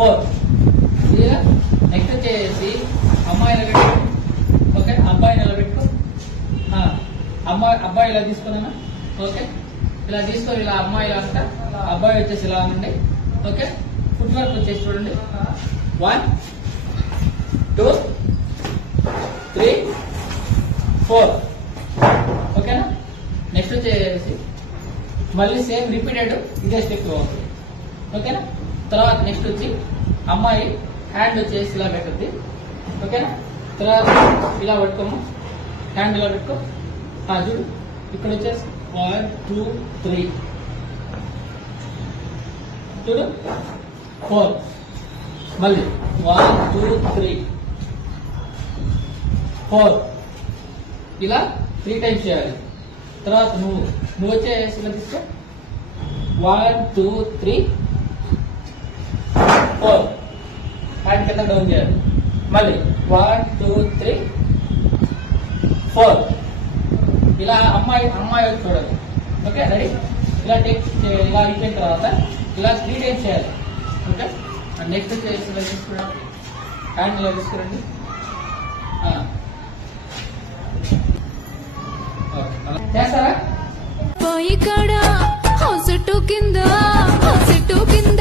4 next వచ్చేసి అమ్మాయి నిలబెట్టు. ఓకే, అబ్బాయి నిలబెట్టు. అబ్బాయి ఇలా తీసుకున్నా. ఓకే, ఇలా తీసుకొని ఇలా అమ్మాయి ఇలా అంట, అబ్బాయి వచ్చేసి ఇలా అనండి. ఓకే, ఫుట్ వర్క్ వచ్చేసి చూడండి. 1 2 3 4. ఓకేనా? నెక్స్ట్ వచ్చేసి మళ్ళీ సేమ్ రిపీటెడ్ ఇదే స్టెప్ అవుతుంది. ఓకేనా? తర్వాత నెక్స్ట్ వచ్చి అమ్మాయి హ్యాండ్ వచ్చేసి ఇలా పెట్టుద్ది. ఓకేనా? తర్వాత ఇలా పట్టుకోము, హ్యాండ్ ఇలా పెట్టుకో. చూడు ఇక్కడ వచ్చేసి 1 2 3 చూడు 4. మళ్ళీ 1 2 3 4 ఇలా 3 టైమ్స్ చేయాలి. తర్వాత నువ్వు వచ్చేసి ఇలా తీసుకో. 1 2 3 4 హ్యాండ్ కింద డౌన్ చేయాలి. మళ్ళీ 1 2 3 4 ఇలా అమ్మాయి చూడాలి. Okay, ready? ఇలా ఇలా అయిపోయిన తర్వాత ఇలా 3 టైమ్స్ చేయాలి. ఓకే, నెక్స్ట్ వచ్చేసి ఇలా తీసుకురండి, హ్యాండ్ ఇలా తీసుకురండి. చేస్తారా? కింద